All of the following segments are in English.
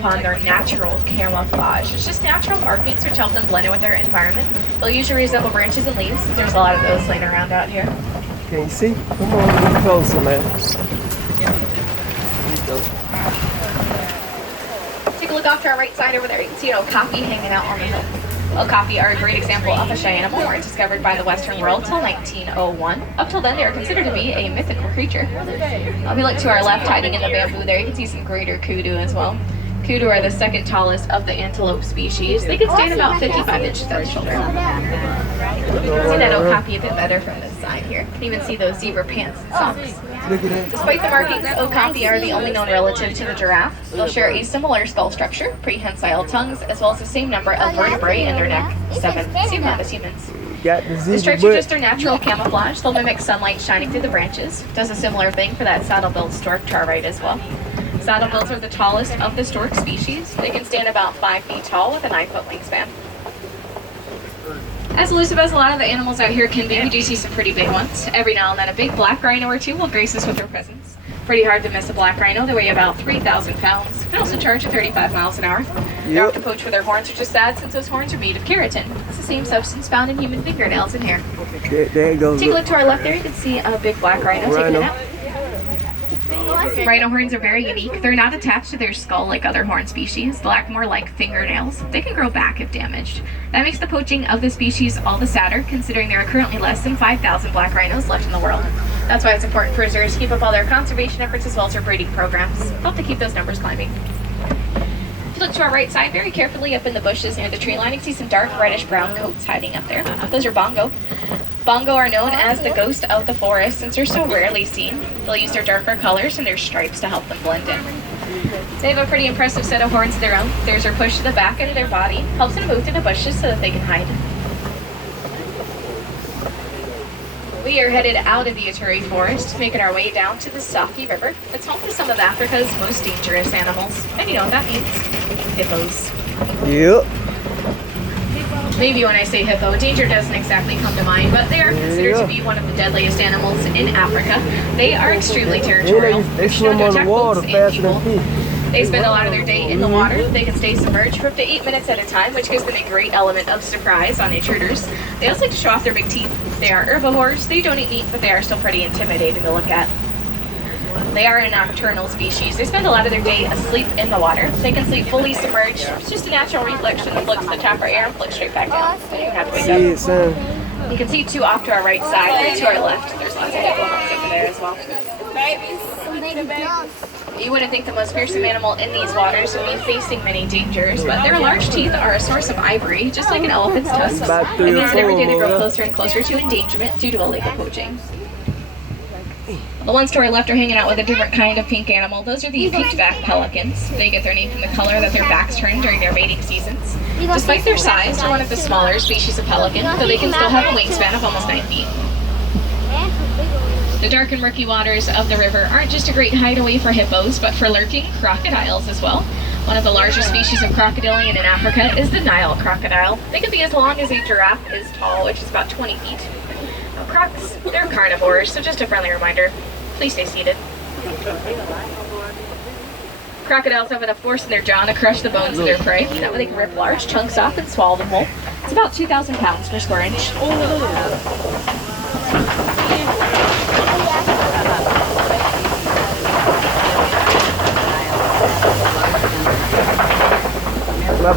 upon their natural camouflage. It's just natural markings which help them blend in with their environment. They'll usually resemble branches and leaves. There's a lot of those laying around out here. Can you see? Come on, a little closer, man. Take a look off to our right side over there. You can see an okapi hanging out on the hill. Okapi are a great example of a shy animal. Weren't discovered by the Western world till 1901. Up till then, they are considered to be a mythical creature. If we look to our left, hiding in the bamboo there, you can see some greater kudu as well. Kudu are the second tallest of the antelope species. They can stand about 55 inches at the shoulder. You can see that okapi a bit better from this side here. You can even see those zebra pants and socks. Despite the markings, okapi are the only known relative to the giraffe. They'll share a similar skull structure, prehensile tongues, as well as the same number of vertebrae in their neck, 7, same amount as humans. The stripes are just their natural camouflage. They'll mimic sunlight shining through the branches. Does a similar thing for that saddle-billed stork to our right as well. Saddlebills are the tallest of the stork species. They can stand about 5 feet tall with a 9-foot wingspan. As elusive as a lot of the animals out here can be, we do see some pretty big ones. Every now and then a big black rhino or two will grace us with their presence. Pretty hard to miss a black rhino. They weigh about 3,000 pounds. Can also charge at 35 miles an hour. They're often poached for their horns, which is sad since those horns are made of keratin. It's the same substance found in human fingernails and hair. There it goes. Take a look to our left there. You can see a big black rhino taking a nap. Rhino horns are very unique. They're not attached to their skull like other horn species. They'll act more like fingernails. They can grow back if damaged. That makes the poaching of the species all the sadder, considering there are currently less than 5,000 black rhinos left in the world. That's why it's important for reserves to keep up all their conservation efforts as well as their breeding programs. Help to keep those numbers climbing. If you look to our right side, very carefully up in the bushes near the tree line, you can see some dark reddish-brown coats hiding up there. Those are bongo. Bongo are known as the ghost of the forest since they're so rarely seen. They'll use their darker colors and their stripes to help them blend in. They have a pretty impressive set of horns of their own. Theirs are pushed to the back end of their body, helps them move through the bushes so that they can hide. We are headed out of the Ituri Forest, making our way down to the Safi River. It's home to some of Africa's most dangerous animals. And you know what that means? Hippos. Yep. Maybe when I say hippo, danger doesn't exactly come to mind, but they are considered to be one of the deadliest animals in Africa. They are extremely territorial. They swim on the water faster than people. They spend a lot of their day in the water. They can stay submerged for up to 8 minutes at a time, which gives them a great element of surprise on intruders. They also like to show off their big teeth. They are herbivores. They don't eat meat, but they are still pretty intimidating to look at. They are a nocturnal species. They spend a lot of their day asleep in the water. They can sleep fully submerged. It's just a natural reflex to float to the top of our air and float straight back down. They don't even have to wake up. You can see two off to our right side and to our left. There's lots of hippos over there as well. You wouldn't think the most fearsome animal in these waters would be facing many dangers, but their large teeth are a source of ivory, just like an elephant's tusks. It means that every day they grow closer and closer to endangerment due to illegal poaching. The ones to our left are hanging out with a different kind of pink animal. Those are the peaked-back pelicans. They get their name from the color that their backs turn during their mating seasons. Despite their size, they're one of the smaller species of pelican, though they can still have a wingspan of almost 9 feet. The dark and murky waters of the river aren't just a great hideaway for hippos, but for lurking crocodiles as well. One of the larger species of crocodilian in Africa is the Nile crocodile. They can be as long as a giraffe is tall, which is about 20 feet. Now, crocs, they're carnivores, so just a friendly reminder, please stay seated. Crocodiles have enough force in their jaw to crush the bones of their prey. That way they can rip large chunks off and swallow them whole. It's about 2,000 pounds per square inch.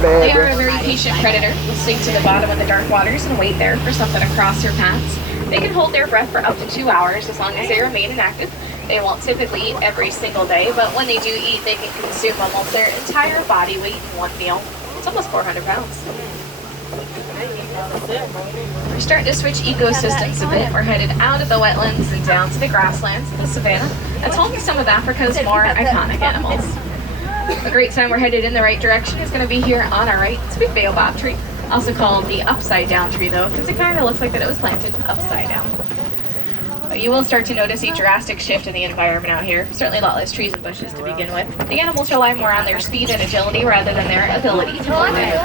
They are a very patient predator. They'll sink to the bottom of the dark waters and wait there for something to cross their paths. They can hold their breath for up to 2 hours as long as they remain inactive. They won't typically eat every single day, but when they do eat, they can consume almost their entire body weight in one meal. It's almost 400 pounds. We're starting to switch ecosystems a bit. We're headed out of the wetlands and down to the grasslands, the savanna. That's home to some of Africa's more iconic animals. A great sign we're headed in the right direction is going to be here on our right. It's a big baobab tree, also called the upside down tree though, because it kind of looks like that it was planted upside down. But you will start to notice a drastic shift in the environment out here. Certainly a lot less trees and bushes to begin with. The animals rely more on their speed and agility rather than their ability to blend in.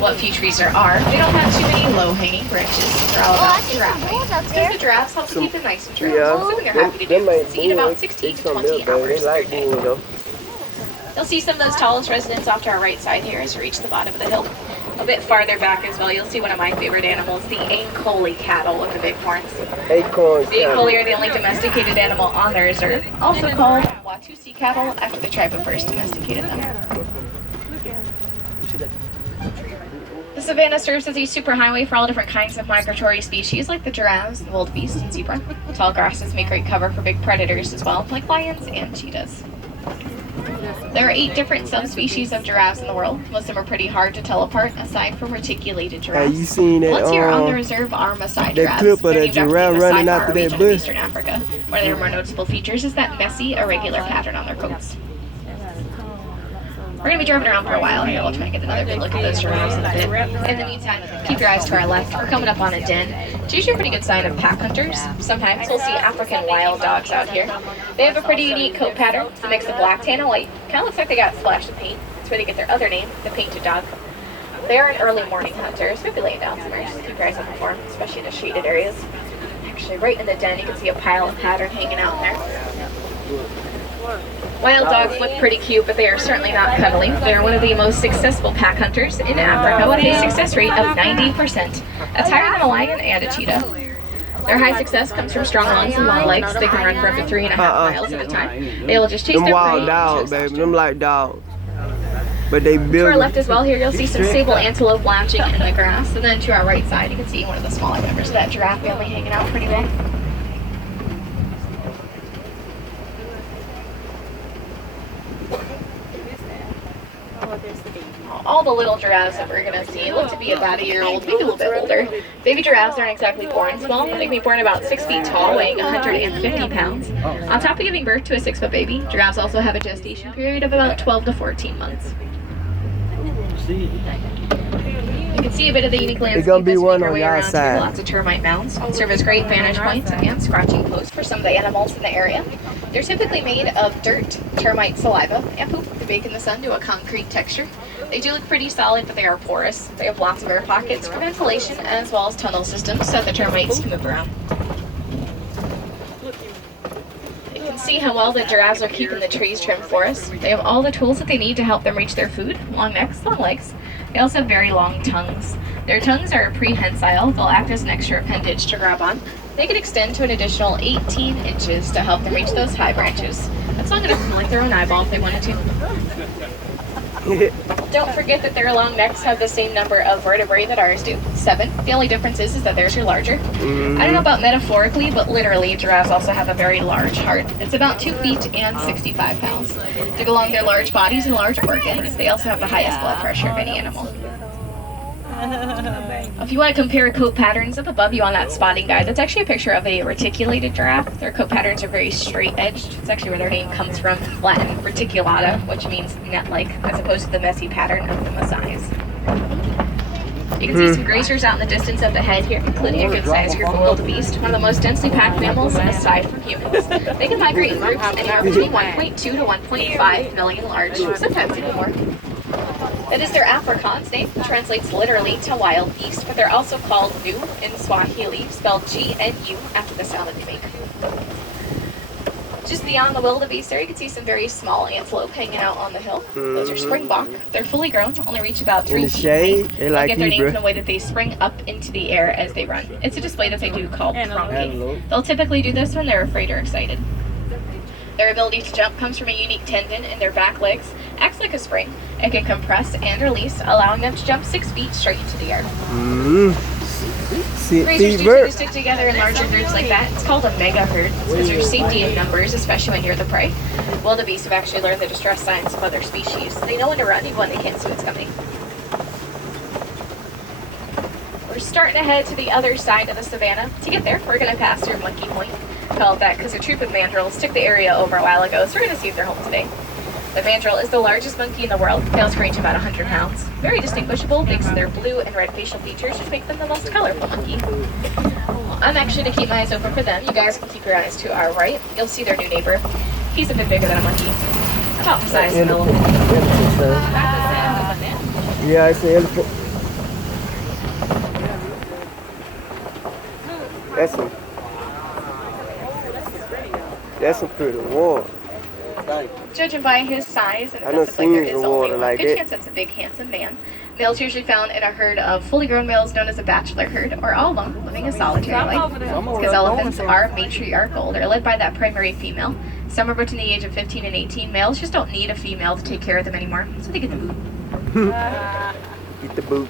What few trees there are, they don't have too many low-hanging branches. They're all about giraffing. Because the giraffes help to keep them nice and trim. Something they're happy to do is eat about 16 to 20 hours of their day. They'll You'll see some of those tallest residents off to our right side here as you reach the bottom of the hill. A bit farther back as well, you'll see one of my favorite animals, the Ankole cattle with the big horns. Acorns. The Ankole are the only domesticated animal on the reserve, also called Watusi cattle after the tribe that first domesticated them. The savanna serves as a superhighway for all different kinds of migratory species like the giraffes, the wildebeest, and zebra. Tall grasses make great cover for big predators as well, like lions and cheetahs. There are 8 different subspecies of giraffes in the world. Most of them are pretty hard to tell apart, aside from reticulated giraffes. You seen that? Ones here on the reserve are Maasai that giraffes. clip of They're that named after the giraffe Maasai running Mara after that region of bush? Eastern Africa. One of their more noticeable features is that messy, irregular pattern on their coats. We're going to be driving around for a while here. We'll try and get another good look at those giraffes in a bit. In the meantime, keep your eyes to our left. We're coming up on a den. It's usually a pretty good sign of pack hunters. Sometimes we'll see African wild dogs out here. They have a pretty unique coat pattern. It's a mix of black, tan, and white. Kind of looks like they got splashed with paint. That's where they get their other name, the painted dog. They are an early morning hunter, so maybe laying down somewhere. Just keep your eyes open for them, especially in the shaded areas. Actually, right in the den, you can see a pile of pattern hanging out in there. Wild dogs look pretty cute, but they are certainly not cuddly. They are one of the most successful pack hunters in Africa with a success rate of 90%. That's higher than a lion and a cheetah. Their high success comes from strong lungs and long legs. They can run for up to 3.5 miles at a time. They will just chase Them their wild prey. dogs, baby. Them like dogs. But they build. To our left as well here, you'll see some sable antelope lounging in the grass. And then to our right side, you can see one of the smaller members of that giraffe family hanging out pretty well. All the little giraffes that we're going to see look to be about a year old, maybe a little bit older. Baby giraffes aren't exactly born small. They can be born about 6 feet tall, weighing 150 pounds. On top of giving birth to a 6-foot baby, giraffes also have a gestation period of about 12 to 14 months. You can see a bit of the unique landscape gonna be as we one make our on way your around here. side. Lots of termite mounds serve as great vantage points and scratching posts for some of the animals in the area. They're typically made of dirt, termite saliva, and poop. They bake in the sun to a concrete texture. They do look pretty solid, but they are porous. They have lots of air pockets for ventilation as well as tunnel systems so the termites can move around. You can see how well the giraffes are keeping the trees trimmed for us. They have all the tools that they need to help them reach their food. Long necks, long legs. They also have very long tongues. Their tongues are prehensile. They'll act as an extra appendage to grab on. They could extend to an additional 18 inches to help them reach those high branches. That's long enough to lick their own eyeball if they wanted to. Don't forget that their long necks have the same number of vertebrae that ours do, 7. The only difference is that theirs are larger. I don't know about metaphorically, but literally, giraffes also have a very large heart. It's about 2 feet and 65 pounds. To go along their large bodies and large organs, they also have the highest blood pressure of any animal. If you want to compare coat patterns, up above you on that spotting guide, that's actually a picture of a reticulated giraffe. Their coat patterns are very straight-edged. It's actually where their name comes from, Latin reticulata, which means net-like, as opposed to the messy pattern of the Maasai's. You can see some grazers out in the distance up ahead here, including a good-sized group of wildebeest, one of the most densely packed mammals aside from humans. They can migrate in groups anywhere between 1.2 to 1.5 million large, sometimes even more. That is their Afrikaans name, which translates literally to wild beast, but they're also called Nu in Swahili, spelled G-N-U after the sound that they make. Just beyond the wildebeest there, you can see some very small antelope hanging out on the hill. Those are springbok. They're fully grown, only reach about 3 In the feet shade, height. they like get their you, name bruh. from the way that they spring up into the air as they run. It's a display that they do called pronking. They'll typically do this when they're afraid or excited. Their ability to jump comes from a unique tendon in their back legs. Acts like a spring. It can compress and release, allowing them to jump 6 feet straight into the air. Grazers do tend to stick together in larger groups like that. It's called a mega herd because there's safety in numbers, especially when you're the prey. Wildebeest have actually learned the distress signs of other species. They know when to run even when they can't see what's coming. We're starting to head to the other side of the savannah. To get there, we're going to pass through Monkey Point. Call it that because a troop of mandrills took the area over a while ago, so we're going to see if they're home today. The mandrill is the largest monkey in the world. Tails range about 100 pounds. Very distinguishable thanks to their blue and red facial features, which make them the most colorful monkey. I'm actually going to keep my eyes open for them. You guys can keep your eyes to our right. You'll see their new neighbor. He's a bit bigger than a monkey. About the size of an elephant. Yeah, it's an elephant. That's some pretty warm. Thank you. Judging by his size, and I it know does look like there scenes is of water only one like good that. chance that's a big, handsome man. Males usually found in a herd of fully grown males known as a bachelor herd, or all alone, living a solitary life. Because elephants are matriarchal. They're led by that primary female. Some are between the age of 15 and 18. Males just don't need a female to take care of them anymore, so they get the boot. Get the boot.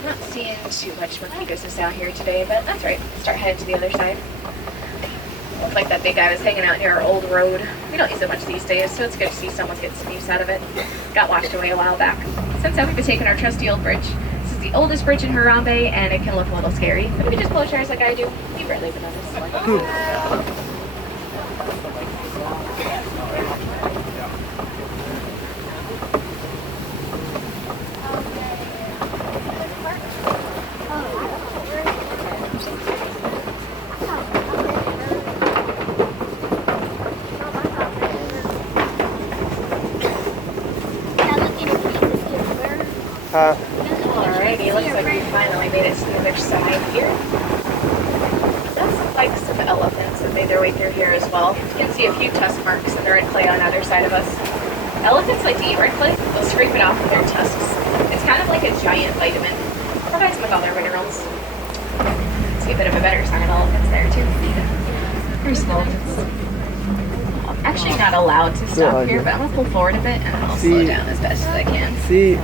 I'm not seeing too much monkey business out here today, but that's right. Start heading to the other side. Looks like that big guy was hanging out near our old road. We don't use it much these days, so it's good to see someone get some use out of it. Got washed away a while back. Since then, we've been taking our trusty old bridge. This is the oldest bridge in Harambe, and it can look a little scary. But if you just close your eyes like I do, you barely even notice. Huh? Alrighty, looks like we finally made it to the other side here. Does look like some elephants have made their way through here as well. You can see a few tusk marks in the red clay on the other side of us. Elephants like to eat red clay. They'll scrape it off with their tusks. It's kind of like a giant vitamin. Provides them with all their minerals. See a bit of a better sign of elephants there too. Very small elephants. I'm actually not allowed to stop here, but I'm gonna pull forward a bit and I'll slow down as best as I can. See,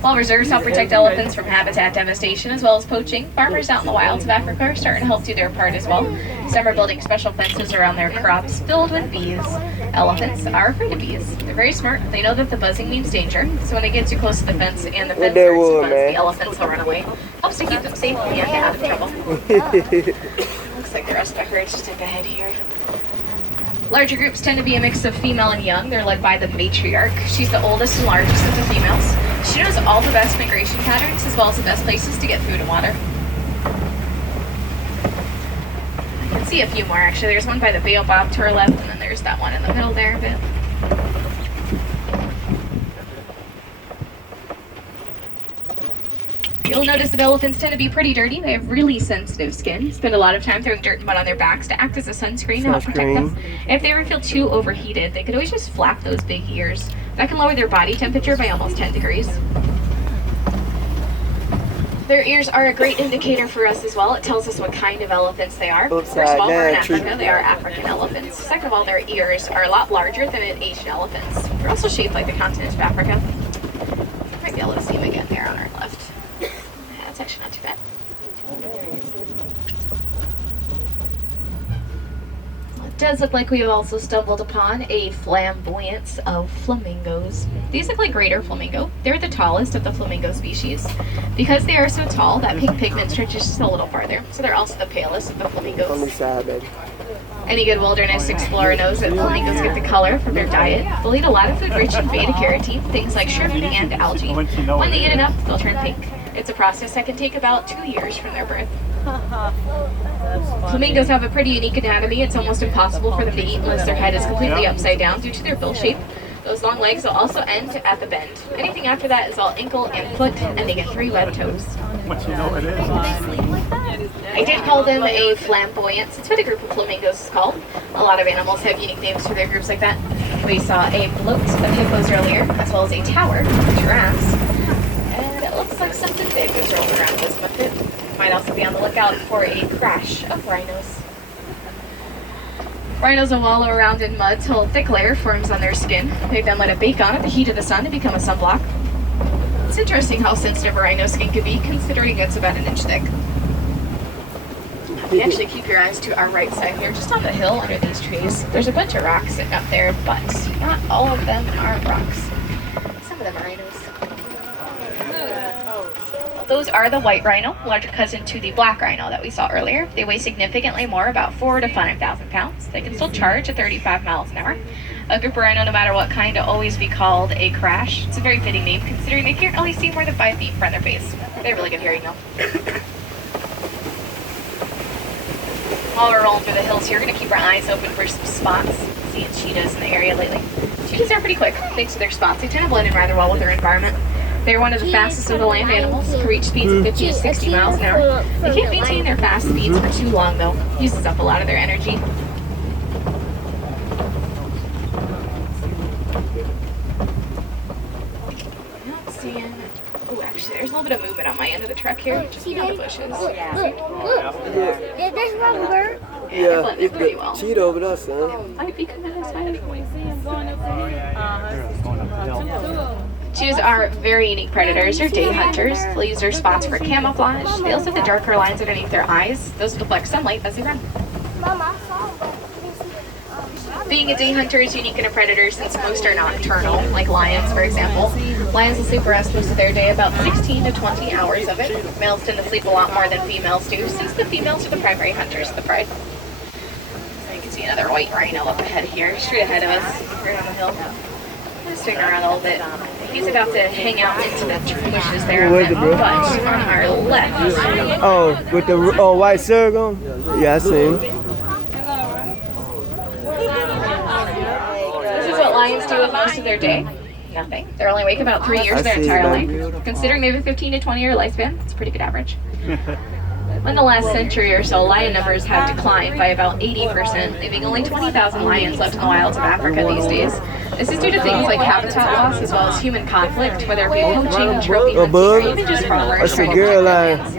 While reserves help protect elephants from habitat devastation as well as poaching, farmers out in the wilds of Africa are starting to help do their part as well. Some are building special fences around their crops filled with bees. Elephants are afraid of bees. They're very smart. They know that the buzzing means danger, so when they get too close to the fence and the fence starts to buzz, the elephants will run away. Helps to keep them safe and out of trouble. Looks like the rest of the herd just took ahead here. Larger groups tend to be a mix of female and young. They're led by the matriarch. She's the oldest and largest of the females. She knows all the best migration patterns as well as the best places to get food and water. I can see a few more actually. There's one by the baobab to her left, and then there's that one in the middle there a bit. You'll notice that elephants tend to be pretty dirty. They have really sensitive skin. Spend a lot of time throwing dirt and mud on their backs to act as a sunscreen to help protect them. If they ever feel too overheated, they could always just flap those big ears. That can lower their body temperature by almost 10 degrees. Their ears are a great indicator for us as well. It tells us what kind of elephants they are. First of all, we're in Africa. They are African elephants. Second of all, their ears are a lot larger than in Asian elephants. They're also shaped like the continent of Africa. Might be able to see them again there on our left. That's actually not too bad. It does look like we have also stumbled upon a flamboyance of flamingos. These look like greater flamingo. They're the tallest of the flamingo species. Because they are so tall, that pink pigment stretches just a little farther. So they're also the palest of the flamingos. on the side, baby. Any good wilderness explorer knows that flamingos get the color from their diet. They'll eat a lot of food rich in beta-carotene, things like shrimp and algae. When they eat enough, they'll turn pink. It's a process that can take about 2 years from their birth. Flamingos have a pretty unique anatomy. It's almost impossible for them to eat unless their head is completely upside down due to their bill shape. Those long legs will also end at the bend. Anything after that is all ankle and foot, and they get 3 web toes. I did call them a flamboyance. It's what a group of flamingos is called. A lot of animals have unique names for their groups like that. We saw a bloat of hippos earlier, as well as a tower of giraffes. And it looks like something big is rolling around this bucket. Might also be on the lookout for a crash of rhinos. Rhinos will wallow around in mud till a thick layer forms on their skin. They then let it bake on at the heat of the sun to become a sunblock. It's interesting how sensitive a rhino skin can be, considering it's about 1 inch thick. You can actually keep your eyes to our right side here, just on the hill under these trees. There's a bunch of rocks sitting up there, but not all of them are rocks. Some of them are rhinos. Those are the white rhino, larger cousin to the black rhino that we saw earlier. They weigh significantly more, about 4,000 to 5,000 pounds. They can still charge at 35 miles an hour. A group of rhino, no matter what kind, will always be called a crash. It's a very fitting name, considering they can't really see more than 5 feet in front of their face. They have really good hearing, though. While we're rolling through the hills here, we're going to keep our eyes open for some spots. Seeing cheetahs in the area lately. Cheetahs are pretty quick, thanks to their spots. They tend to blend in rather well with their environment. They're one of the fastest of the land animals, can reach speeds of 50 to 60 miles an hour. They can't maintain their fast speeds for too long, though. Uses up a lot of their energy. seeing. Oh, actually, there's a little bit of movement on my end of the truck here. Just beyond the bushes. Look, there's one bird. Yeah, blend it's in pretty the well. cheat over there, son. Might be coming this way. Cheetahs are very unique predators. They're day hunters. They'll use their spots for camouflage. They also have the darker lines underneath their eyes. Those deflect sunlight as they run. Mama, I saw one. Being a day hunter is unique in a predator since most are nocturnal, like lions, for example. Lions will sleep or rest most of their day, about 16 to 20 hours of it. Males tend to sleep a lot more than females do, since the females are the primary hunters of the pride. So you can see another white rhino up ahead here, straight ahead of us, right on the hill. Let's turn around a little bit. He's about to hang out into the bushes there, but on our left. Oh, with the white circle? Yeah, I see him. This is what lions do with most of their day. Nothing. They're only awake about 3 years of their entire life. Considering they have a 15 to 20 year lifespan, it's a pretty good average. In the last century or so, lion numbers have declined by about 80%, leaving only 20,000 lions left in the wilds of Africa these days. This is due to things like habitat loss as well as human conflict, whether it be poaching, trophy hunting, or even just farmers trying to protect lions.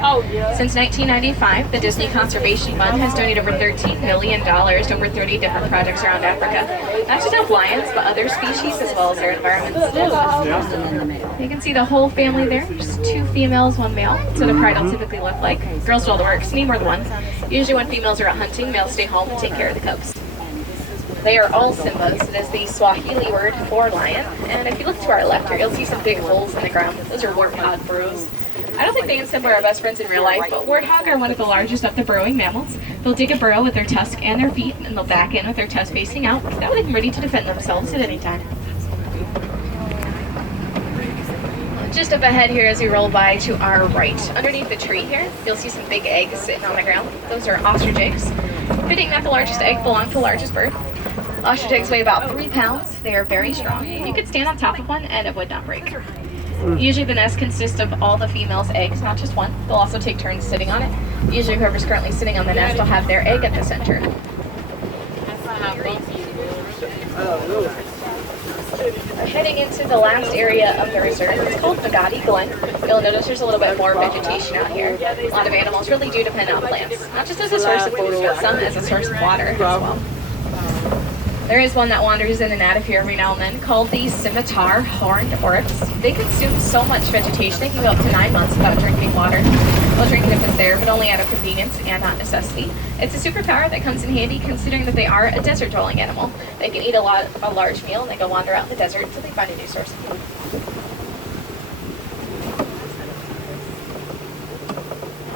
Since 1995, the Disney Conservation Fund has donated over $13 million to over 30 different projects around Africa, not just to help lions, but other species as well as their environments. You can see the whole family there, just 2 females, 1 male. So the pride will typically look like. Girls do all the work, so need more than one. Usually when females are out hunting, males stay home and take care of the cubs. They are all Simbas. It is the Swahili word for lion. And if you look to our left here, you'll see some big holes in the ground. Those are warthog burrows. I don't think they and Simba are best friends in real life, but warthog are one of the largest of the burrowing mammals. They'll dig a burrow with their tusk and their feet, and they'll back in with their tusk facing out. That way they're ready to defend themselves at any time. Just up ahead here as we roll by to our right, underneath the tree here, you'll see some big eggs sitting on the ground. Those are ostrich eggs. Fitting that the largest egg belonged to the largest bird. Ostrich eggs weigh about 3 pounds. They are very strong. You could stand on top of one and it would not break. Usually the nest consists of all the females' eggs, not just one. They'll also take turns sitting on it. Usually whoever's currently sitting on the nest will have their egg at the center. Heading into the last area of the reserve, it's called Magadi Glen. You'll notice there's a little bit more vegetation out here. A lot of animals really do depend on plants, not just as a source of food, but some as a source of water as well. There is one that wanders in and out of here every now and then called the scimitar horned oryx. They consume so much vegetation they can go up to 9 months without drinking water. They'll drink it if it's there, but only out of convenience and not necessity. It's a superpower that comes in handy considering that they are a desert dwelling animal. They can eat a large meal and they go wander out in the desert until they find a new source of food.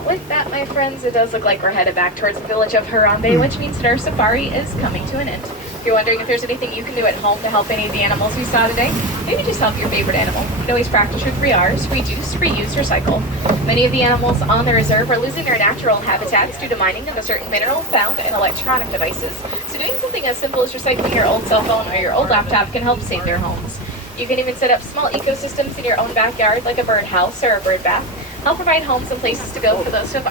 With that, my friends, it does look like we're headed back towards the village of Harambe, which means that our safari is coming to an end. If you're wondering if there's anything you can do at home to help any of the animals we saw today, maybe just help your favorite animal. You can always practice with 3 R's: reduce, reuse, recycle. Many of the animals on the reserve are losing their natural habitats due to mining of a certain mineral found in electronic devices. So doing something as simple as recycling your old cell phone or your old laptop can help save their homes. You can even set up small ecosystems in your own backyard, like a bird house or a bird bath. Help provide homes and places to go for those who have